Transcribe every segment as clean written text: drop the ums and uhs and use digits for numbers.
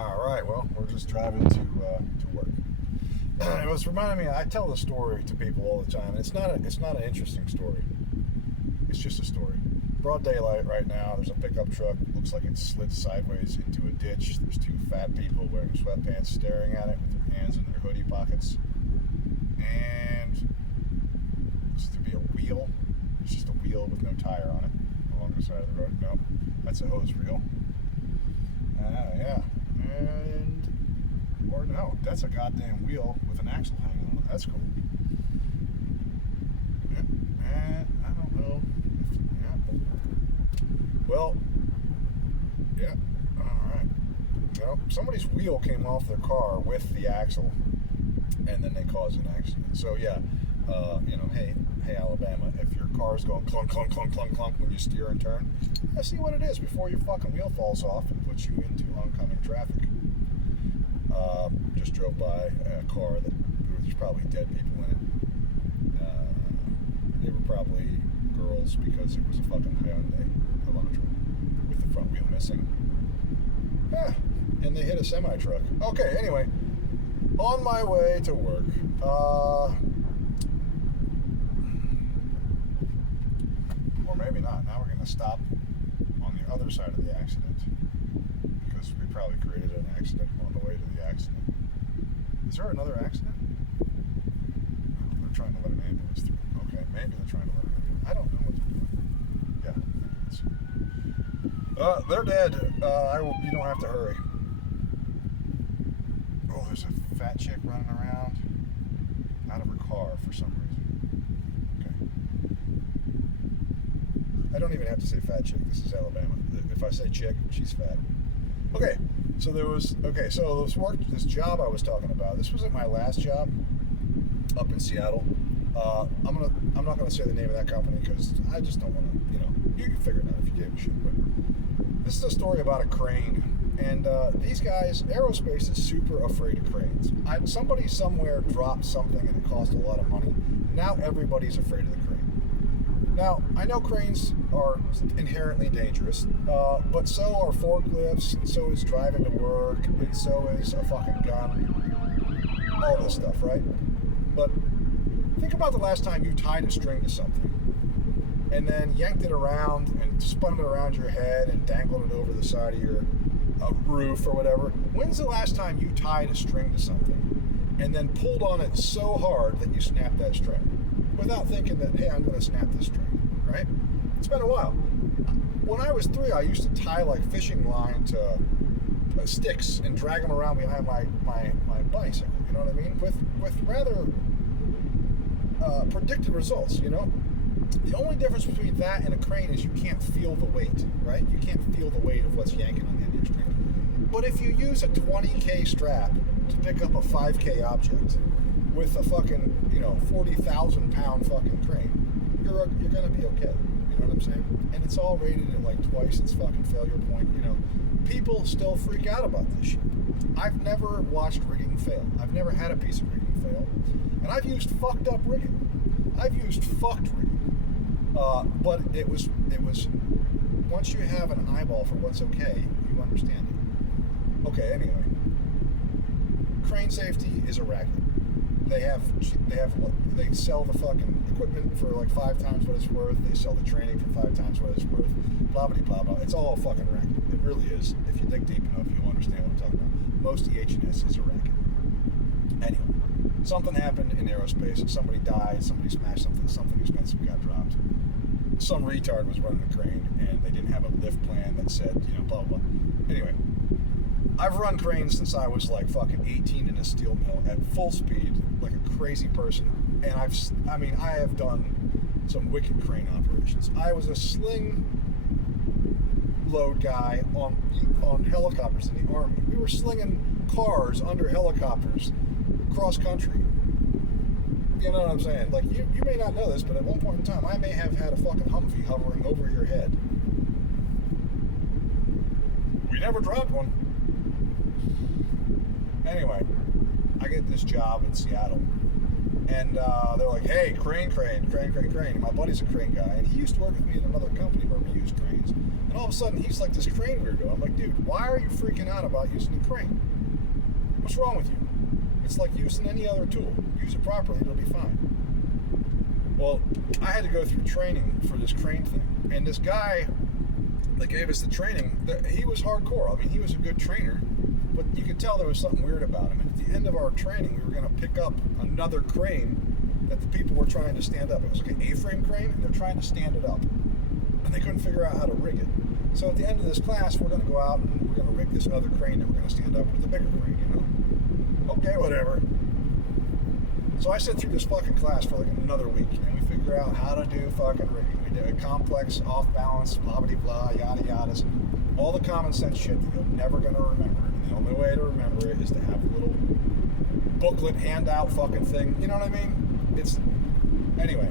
All right. Well, we're just driving to work. It was reminding me. I tell the story to people all the time. It's not an interesting story. It's just a story. Broad daylight right now. There's a pickup truck. Looks like it slid sideways into a ditch. There's two fat people wearing sweatpants staring at it with their hands in their hoodie pockets. And looks to be a wheel. It's just a wheel with no tire on it along the side of the road. No, that's a hose reel. Yeah. Or no, that's a goddamn wheel with an axle hanging on it. That's cool. Yeah. And I don't know. Well, yeah. All right. Well, somebody's wheel came off their car with the axle, and then they caused an accident. So yeah, hey Alabama, if your car's going clunk clunk clunk clunk clunk when you steer and turn, see what it is before your fucking wheel falls off and puts you into oncoming traffic. Just drove by a car that there's probably dead people in it. They were probably girls because it was a fucking Hyundai Elantra with the front wheel missing. Yeah, and they hit a semi-truck. Okay, anyway, on my way to work. Or maybe not. Now we're going to stop on the other side of the accident because we probably created an accident on the way to the accident. Is there another accident? Oh, they're trying to let an ambulance through. Okay, maybe they're trying to let an ambulance. I don't know what they're doing. Yeah. They're dead. You don't have to hurry. Oh, there's a fat chick running around out of her car for some reason. Okay. I don't even have to say fat chick. This is Alabama. If I say chick, she's fat. Okay. So this job I was talking about. This wasn't my last job up in Seattle. I'm not gonna say the name of that company because I just don't want to. You can figure it out if you give a shit. But this is a story about a crane, and these guys, aerospace is super afraid of cranes. Somebody somewhere dropped something and it cost a lot of money. Now everybody's afraid of the crane. Now, I know cranes are inherently dangerous, but so are forklifts, and so is driving to work, and so is a fucking gun, all this stuff, right? But think about the last time you tied a string to something, and then yanked it around, and spun it around your head, and dangled it over the side of your roof or whatever. When's the last time you tied a string to something, and then pulled on it so hard that you snapped that string? Without thinking that, hey, I'm going to snap this string, right? It's been a while. When I was 3, I used to tie like fishing line to sticks and drag them around behind my bicycle. You know what I mean? With rather predicted results. You know, the only difference between that and a crane is you can't feel the weight, right? You can't feel the weight of what's yanking on the end of your string. But if you use a 20K strap to pick up a 5K object with a fucking 40,000 pound fucking crane, you're gonna be okay. You know what I'm saying? And it's all rated at like twice its fucking failure point. People still freak out about this shit. I've never watched rigging fail. I've never had a piece of rigging fail, and I've used fucked up rigging. I've used fucked rigging, but it was once you have an eyeball for what's okay, you understand it. Okay, anyway, crane safety is a racket. They sell the fucking equipment for like 5 times what it's worth. They sell the training for 5 times what it's worth. Blah blah blah blah. It's all a fucking racket. It really is. If you dig deep enough, you'll understand what I'm talking about. Most EH&S is a racket. Anyway, something happened in aerospace. Somebody died. Somebody smashed something. Something expensive got dropped. Some retard was running a crane, and they didn't have a lift plan that said, blah blah. Anyway. I've run cranes since I was like fucking 18 in a steel mill at full speed, like a crazy person. And I have done some wicked crane operations. I was a sling load guy on helicopters in the Army. We were slinging cars under helicopters cross country. You know what I'm saying? Like, you may not know this, but at one point in time, I may have had a fucking Humvee hovering over your head. We never dropped one. Anyway, I get this job in Seattle, And they're like, hey, crane. And my buddy's a crane guy, and he used to work with me in another company where we used cranes. And all of a sudden, he's like this crane weirdo. I'm like, dude, why are you freaking out about using a crane? What's wrong with you? It's like using any other tool. Use it properly, it'll be fine. Well, I had to go through training for this crane thing. And this guy that gave us the training, he was hardcore. I mean, he was a good trainer, but you could tell there was something weird about him. And at the end of our training, we were going to pick up another crane that the people were trying to stand up. It was like an A-frame crane, and they're trying to stand it up. And they couldn't figure out how to rig it. So at the end of this class, we're going to go out and we're going to rig this other crane that we're going to stand up with a bigger crane, you know? Okay, whatever. So I sit through this fucking class for like another week, and we figure out how to do fucking rigging. We did a complex, off-balance, blah-blah-blah, yada-yadas, all the common sense shit that you're never going to remember. And the only way to remember it is to have a little booklet, handout fucking thing. You know what I mean? Anyway,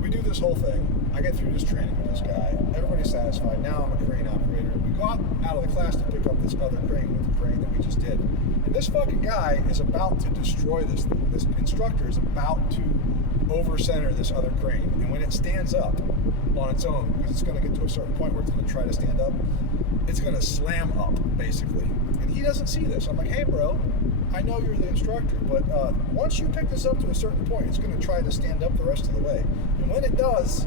we do this whole thing. I get through this training with this guy. Everybody's satisfied. Now I'm a crane operator. We go out of the class to pick up this other crane with the crane that we just did. And this fucking guy is about to destroy this thing. This instructor is about to over-center this other crane. And when it stands up on its own, because it's going to get to a certain point where it's going to try to stand up, it's going to slam up, basically. And he doesn't see this. I'm like, hey, bro, I know you're the instructor, but once you pick this up to a certain point, it's going to try to stand up the rest of the way. And when it does,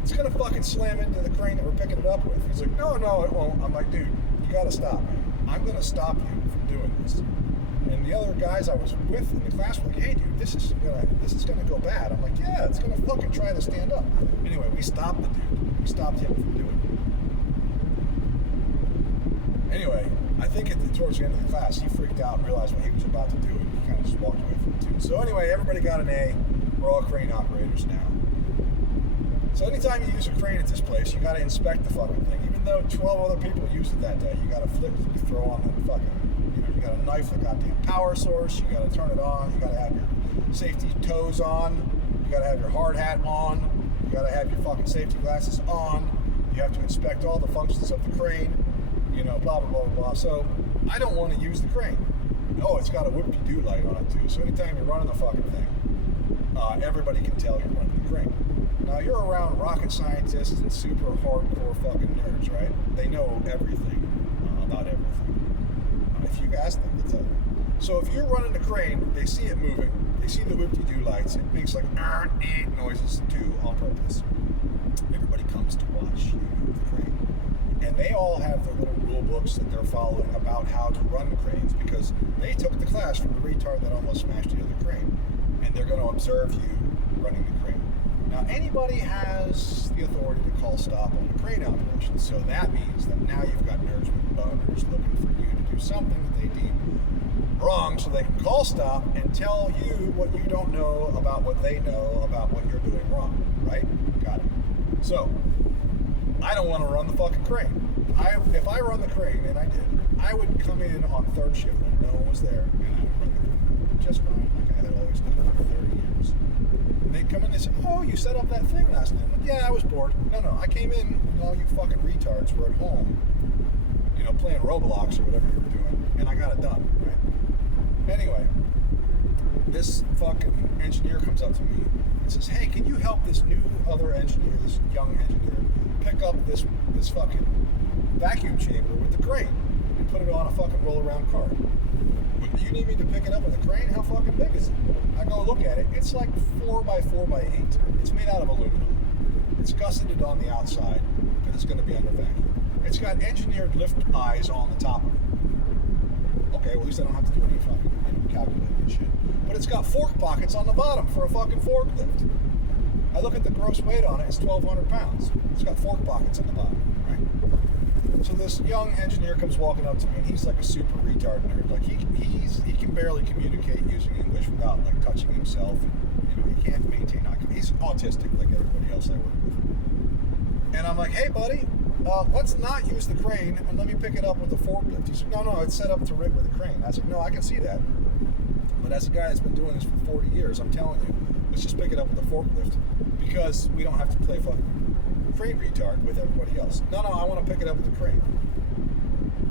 it's going to fucking slam into the crane that we're picking it up with. He's like, no, it won't. I'm like, dude, you got to stop, man. I'm going to stop you from doing this. And the other guys I was with in the class were like, hey, dude, this is gonna go bad. I'm like, yeah, it's going to fucking try to stand up. Anyway, we stopped the dude. We stopped him from doing it. Anyway, I think towards the end of the class, he freaked out and realized what he was about to do, and he kind of just walked away from it too. So anyway, everybody got an A. We're all crane operators now. So anytime you use a crane at this place, you got to inspect the fucking thing. Even though 12 other people used it that day, you got to throw on the fucking, you got to knife the goddamn power source, you got to turn it on, you got to have your safety toes on, you got to have your hard hat on, you got to have your fucking safety glasses on, you have to inspect all the functions of the crane, you know, blah, blah, blah, blah, blah. So I don't want to use the crane. Oh, it's got a whoop-de-doo light on it too. So anytime you're running the fucking thing, everybody can tell you're running the crane. Now, you're around rocket scientists and super hardcore fucking nerds, right? They know everything about everything. If you ask them, they'll tell you. So if you're running the crane, they see it moving. They see the whoop-de-doo lights. It makes like noises too on purpose. Everybody comes to watch you move the crane. And they all have their little rule books that they're following about how to run the cranes because they took the class from the retard that almost smashed the other crane. And they're going to observe you running the crane. Now, anybody has the authority to call stop on the crane operation, so that means that now you've got nerds with boners looking for you to do something that they deem wrong, so they can call stop and tell you what you don't know about what they know about what you're doing wrong, right? Got it. So, I don't want to run the fucking crane. If I run the crane, and I did, I would come in on third shift when no one was there, and I would run the crane just fine, like I had always done for 30 years. And they'd come in and say, oh, you set up that thing last night. I'm like, yeah, I was bored. No, I came in when all you fucking retards were at home, you know, playing Roblox or whatever you were doing, and I got it done, right? Anyway, this fucking engineer comes up to me and says, hey, can you help this new other engineer, this young engineer, pick up this fucking vacuum chamber with the crane and put it on a fucking roll-around cart? You need me to pick it up with a crane? How fucking big is it? I go look at it. It's like 4 by 4 by 8. It's made out of aluminum. It's gusseted on the outside because it's going to be under vacuum. It's got engineered lift eyes on the top of it. Okay, well at least I don't have to do any fucking calculating and shit. But it's got fork pockets on the bottom for a fucking forklift. I look at the gross weight on it. It's 1,200 pounds. It's got fork pockets on the bottom, right? So this young engineer comes walking up to me, and he's like a super retard nerd. Like he can barely communicate using English without like touching himself. And, you know, he can't maintain eye contact. He's autistic like everybody else I work with. And I'm like, hey, buddy, let's not use the crane and let me pick it up with the forklift. He said, no, it's set up to rig with a crane. I said, no, I can see that. But as a guy that's been doing this for 40 years, I'm telling you, let's just pick it up with the forklift because we don't have to play fucking crane retard with everybody else. No, I want to pick it up with the crane.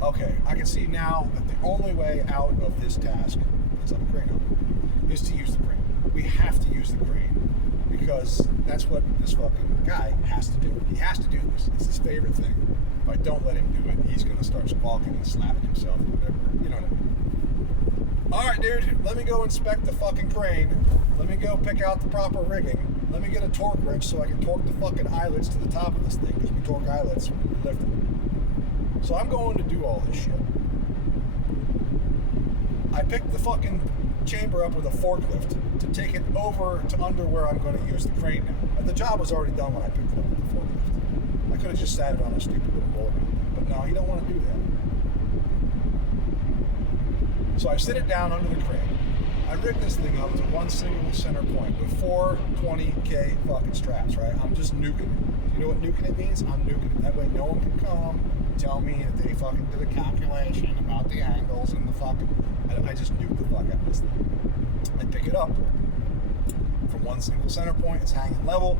Okay, I can see now that the only way out of this task, because I'm a crane operator, is to use the crane. we have to use the crane because that's what this fucking guy has to do. He has to do this. It's his favorite thing. If I don't let him do it, he's going to start squawking and slapping himself or whatever. You know what I mean? All right, dude, let me go inspect the fucking crane. Let me go pick out the proper rigging. Let me get a torque wrench so I can torque the fucking eyelets to the top of this thing because we torque eyelets when we lift it. So I'm going to do all this shit. I picked the fucking chamber up with a forklift to take it over to under where I'm going to use the crane now. And the job was already done when I picked it up with the forklift. I could have just sat it on a stupid little roller, but no, he don't want to do that. So I sit it down under the crane. I rig this thing up to one single center point with 4 20K fucking straps, right? I'm just nuking it. You know what nuking it means? I'm nuking it. That way no one can come and tell me that they fucking did a calculation about the angles and the fucking... I just nuke the fuck out of this thing. I pick it up from one single center point. It's hanging level.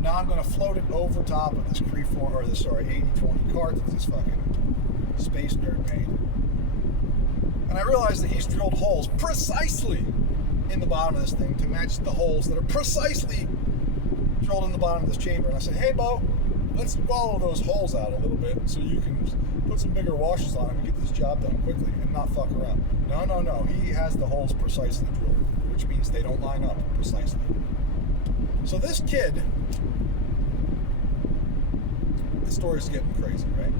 Now I'm going to float it over top of this 80-20 cart that this fucking space nerd made. And I realized that he's drilled holes precisely in the bottom of this thing to match the holes that are precisely drilled in the bottom of this chamber. And I said, hey, Bo, let's wallow those holes out a little bit so you can put some bigger washers on them and get this job done quickly and not fuck around. No. He has the holes precisely drilled, which means they don't line up precisely. So this kid, the story's getting crazy, right?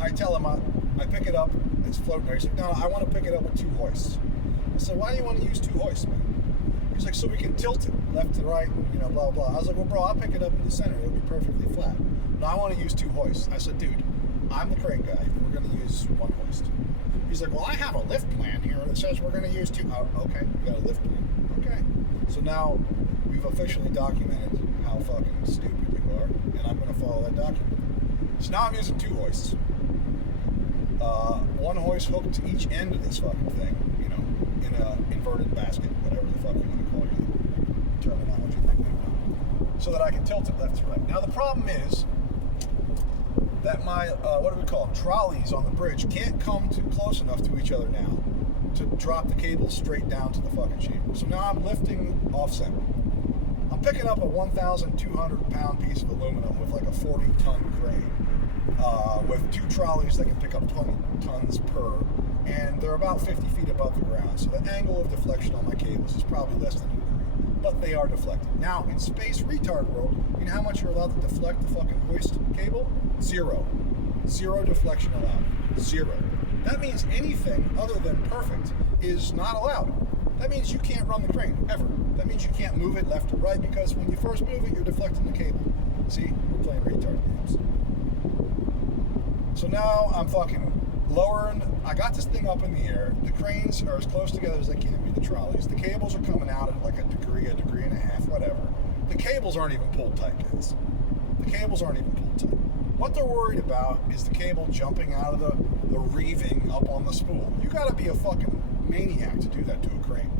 I tell him, I pick it up, it's floating there. He's like, no, I want to pick it up with 2 hoists. I said, why do you want to use 2 hoists, man? He's like, so we can tilt it left to right, and, blah, blah. I was like, well, bro, I'll pick it up in the center. It'll be perfectly flat. No, I want to use 2 hoists. I said, dude, I'm the crane guy. We're going to use 1 hoist. He's like, well, I have a lift plan here that says we're going to use 2. Oh, okay, you got a lift plan. Okay. So now we've officially documented how fucking stupid you are, and I'm going to follow that document. So now I'm using 2 hoists. 1 hoist hooked to each end of this fucking thing, in a inverted basket, whatever the fuck you want to call your terminology thing there, so that I can tilt it left to right. Now the problem is that my, what do we call them, trolleys on the bridge can't come too close enough to each other now to drop the cables straight down to the fucking chamber. So now I'm lifting off center. I'm picking up a 1,200 pound piece of aluminum with like a 40-ton crane. With 2 trolleys that can pick up 20 tons per, and they're about 50 feet above the ground, so the angle of deflection on my cables is probably less than a degree, but they are deflected. Now, in space retard world, you know how much you're allowed to deflect the fucking hoist cable? 0. 0 deflection allowed. 0. That means anything other than perfect is not allowed. That means you can't run the crane, ever. That means you can't move it left or right, because when you first move it, you're deflecting the cable. See? We're playing retard games. So now I'm fucking lowering. I got this thing up in the air. The cranes are as close together as they can be, the trolleys. The cables are coming out at like a degree and a half, whatever. The cables aren't even pulled tight, guys. The cables aren't even pulled tight. What they're worried about is the cable jumping out of the reeving up on the spool. You gotta be a fucking maniac to do that to a crane.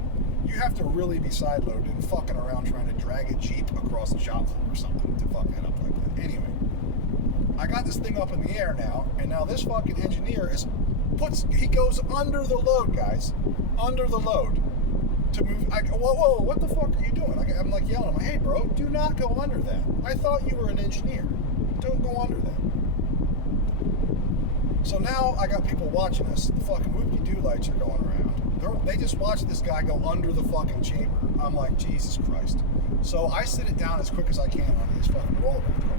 You have to really be sideloaded and fucking around trying to drag a Jeep across the shop floor or something to fuck that up like that. Anyway. I got this thing up in the air now, and now this fucking engineer he goes under the load, guys. Under the load. To move, whoa, what the fuck are you doing? I'm like yelling, hey bro, do not go under that. I thought you were an engineer. Don't go under that. So now I got people watching us. The fucking whoop-de-doo lights are going around. They just watched this guy go under the fucking chamber. I'm like, Jesus Christ. So I sit it down as quick as I can on this fucking roller thing.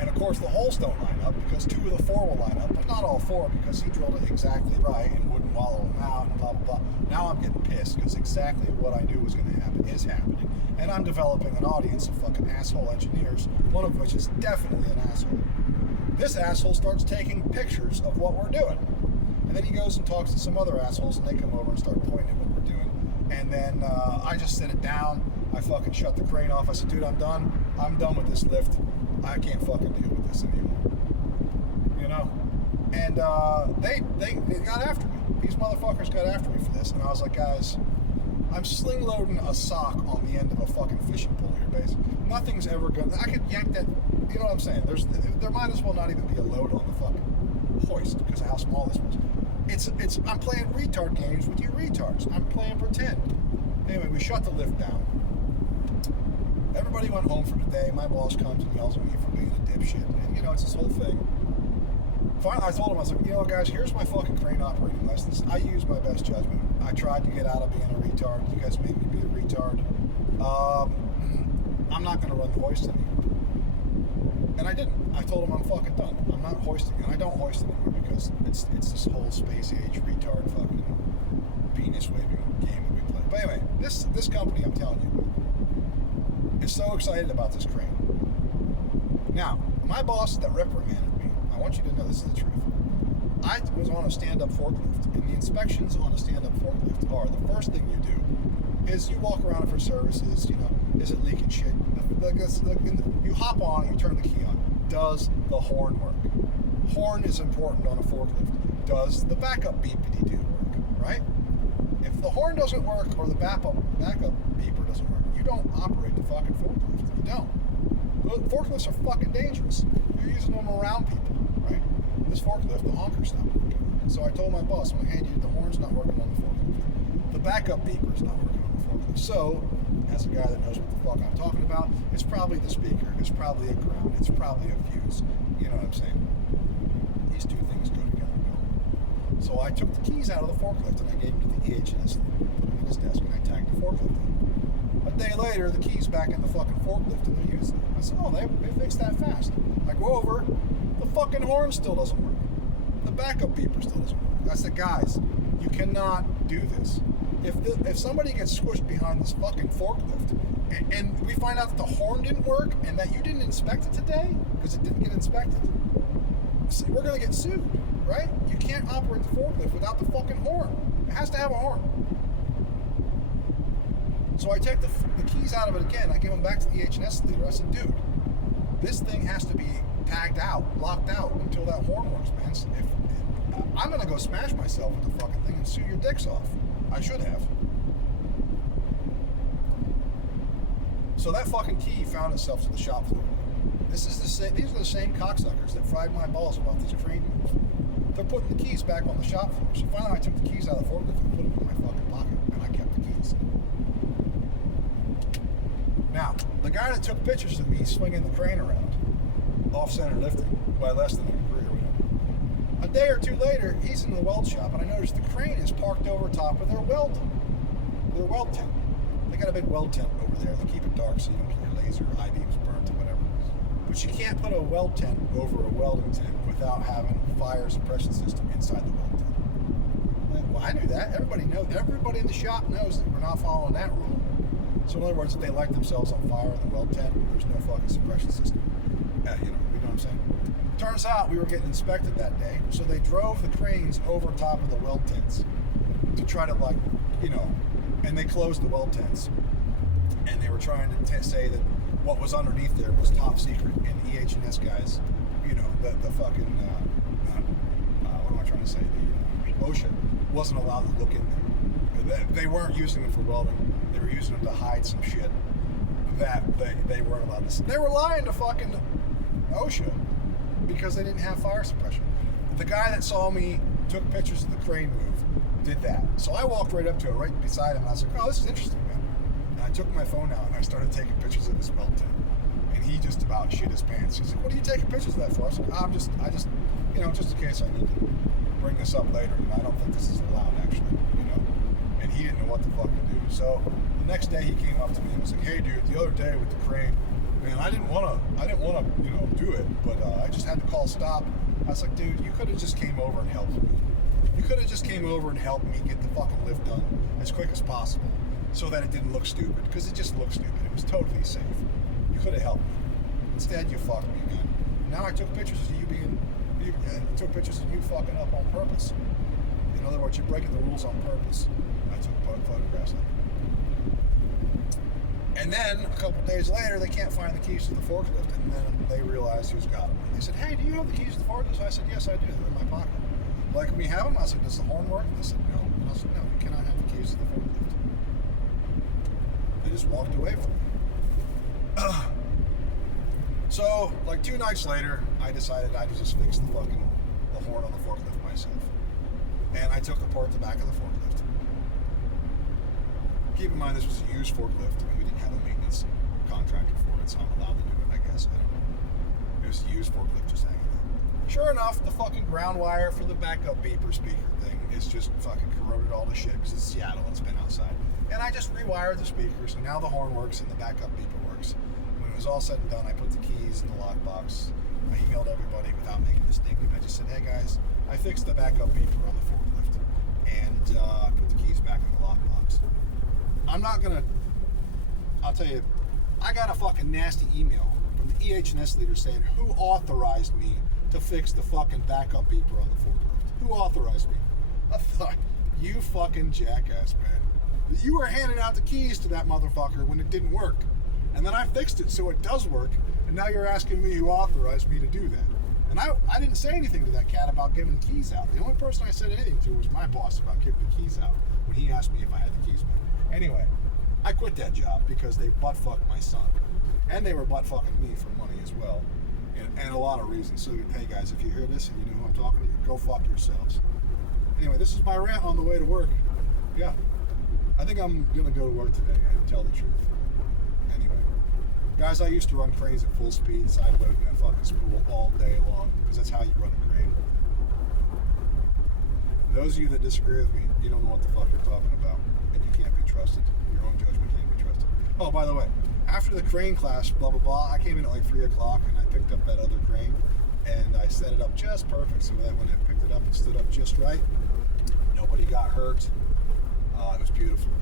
And of course the holes don't line up because 2 of the 4 will line up, but not all 4 because he drilled it exactly right and wouldn't wallow them out and blah, blah, blah. Now I'm getting pissed because exactly what I knew was going to happen is happening. And I'm developing an audience of fucking asshole engineers, one of which is definitely an asshole. This asshole starts taking pictures of what we're doing. And then he goes and talks to some other assholes and they come over and start pointing at what we're doing. And then I just sit it down. I fucking shut the crane off. I said, dude, I'm done. I'm done with this lift. I can't fucking deal with this anymore. And they got after me. These motherfuckers got after me for this. And I was like, guys, I'm sling loading a sock on the end of a fucking fishing pole here, basically. Nothing's ever gonna. I could yank that. You know what I'm saying? There might as well not even be a load on the fucking hoist because of how small this was. I'm playing retard games with you retards. I'm playing pretend. Anyway, we shut the lift down. Everybody went home for the day. My boss comes and yells at me for being a dipshit. And, it's this whole thing. Finally, I told him, I was like, guys, here's my fucking crane operating license. I used my best judgment. I tried to get out of being a retard. You guys made me be a retard. I'm not going to run the hoist anymore. And I didn't. I told him I'm fucking done. I'm not hoisting. And I don't hoist anymore because it's this whole space age retard fucking penis waving game that we play. But anyway, this company I'm telling you is so excited about this crane. Now, my boss that reprimanded me, I want you to know this is the truth. I was on a stand-up forklift, and the inspections on a stand-up forklift are the first thing you do is you walk around it for services. Is it leaking shit? You hop on it, you turn the key on. Does the horn work? Horn is important on a forklift. Does the backup beepity do work? Right? If the horn doesn't work or the backup beeper doesn't work, you don't operate the fucking forklift. You don't. Forklifts are fucking dangerous. You're using them around people, right? This forklift, the honker's not working. So I told my boss, I'm like, hey dude, the horn's not working on the forklift. The backup beeper's not working on the forklift. So, as a guy that knows what the fuck I'm talking about, it's probably the speaker, it's probably a ground, it's probably a fuse. You know what I'm saying? These two things go together well. So I took the keys out of the forklift and I gave them to the EH&S leader, put them in his desk, and I tagged the forklift in. A day later, the key's back in the fucking forklift and they're using it. I said, oh, they fixed that fast. I go over, the fucking horn still doesn't work. The backup beeper still doesn't work. I said, guys, you cannot do this. If somebody gets squished behind this fucking forklift and we find out that the horn didn't work and that you didn't inspect it today because it didn't get inspected, we're going to get sued, right? You can't operate the forklift without the fucking horn. It has to have a horn. So I take the keys out of it again. I give them back to the EH&S leader. I said, dude, this thing has to be tagged out, locked out until that horn works, man. If I'm going to go smash myself with the fucking thing and sue your dicks off. I should have. So that fucking key found itself to the shop floor. These are the same cocksuckers that fried my balls about this crane move. They're putting the keys back on the shop floor. So finally I took the keys out of the forklift and put them in my fucking pocket, and I kept the keys. Now, the guy that took pictures of me swinging the crane around, off-center lifting by less than a degree or whatever, a day or two later, he's in the weld shop, and I noticed the crane is parked over top of their weld tent. They got a big weld tent over there. They keep it dark so you don't get your laser I-beams burnt or whatever. But you can't put a weld tent over a welding tent without having a fire suppression system inside the weld tent. Well, I knew that. Everybody in the shop knows that we're not following that rule. So in other words, if they light themselves on fire in the weld tent, there's no fucking suppression system. You know what I'm saying? Turns out we were getting inspected that day, so they drove the cranes over top of the weld tents to try to and they closed the weld tents. And they were trying to say that what was underneath there was top secret, and the EH&S guys, the fucking, what am I trying to say? The OSHA wasn't allowed to look in there. They weren't using them for welding. They were using them to hide some shit that they weren't allowed to see. They were lying to fucking OSHA because they didn't have fire suppression. The guy that saw me, took pictures of the crane move, did that. So I walked right up to it, right beside him, and I was like, oh, this is interesting, man. And I took my phone out and I started taking pictures of this weld tent. And he just about shit his pants. He's like, what are you taking pictures of that for? I was like, I just in case I need to bring this up later. I don't think this is allowed, actually, And he didn't know what the fuck to do. So the next day he came up to me and was like, hey dude, the other day with the crane, man, I didn't wanna do it, but I just had to call stop. I was like, dude, you could have just came over and helped me. You could have just came over and helped me get the fucking lift done as quick as possible so that it didn't look stupid, because it just looked stupid. It was totally safe. You could have helped me. Instead, you fucked me, man. Now I took pictures of you took pictures of you fucking up on purpose. In other words, you're breaking the rules on purpose. I took photographs of it. And then, a couple days later, they can't find the keys to the forklift, and then they realized who's got them. And they said, hey, do you have the keys to the forklift? I said, yes, I do. They're in my pocket. Like, we have them? I said, does the horn work? They said, no. And I said, no, you cannot have the keys to the forklift. They just walked away from it. So, like 2 nights later, I decided I'd just fix the horn on the forklift myself. And I took apart the back of the forklift. Keep in mind, this was a used forklift, and we didn't have a maintenance contractor for it, so I'm allowed to do it, I guess. I don't know. It was a used forklift just hanging out. Sure enough, the fucking ground wire for the backup beeper speaker thing is just fucking corroded all to shit because it's Seattle and it's been outside. And I just rewired the speakers, so now the horn works and the backup beeper works. When it was all said and done, I put the keys in the lockbox. I emailed everybody without making a stink, and I just said, hey guys, I fixed the backup beeper on the forklift, and put the keys back in the lockbox. I'm not gonna, I'll tell you, I got a fucking nasty email from the EH&S leader saying, who authorized me to fix the fucking backup beeper on the forklift? Who authorized me? I thought, you fucking jackass, man. You were handing out the keys to that motherfucker when it didn't work. And then I fixed it so it does work, and now you're asking me who authorized me to do that. And I didn't say anything to that cat about giving the keys out. The only person I said anything to was my boss about giving the keys out when he asked me if I had the keys back. Anyway, I quit that job because they butt-fucked my son. And they were butt-fucking me for money as well. And a lot of reasons. So, hey guys, if you hear this and you know who I'm talking to, go fuck yourselves. Anyway, this is my rant on the way to work. Yeah. I think I'm going to go to work today and tell the truth. Anyway. Guys, I used to run cranes at full speed, side loading that fucking spool all day long, because that's how you run a crane. Those of you that disagree with me, you don't know what the fuck you're talking about, and you can't be trusted. Your own judgment can't be trusted. Oh, by the way, after the crane class, blah, blah, blah, I came in at like 3 o'clock, and I picked up that other crane, and I set it up just perfect, so that when I picked it up, it stood up just right. Nobody got hurt. It was beautiful.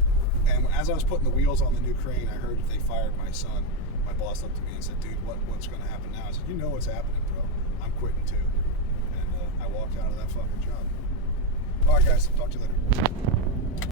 And as I was putting the wheels on the new crane, I heard that they fired my son. My boss looked at me and said, dude, what's going to happen now? I said, you know what's happening, bro. I'm quitting too. And I walked out of that fucking job. All right, guys. Talk to you later.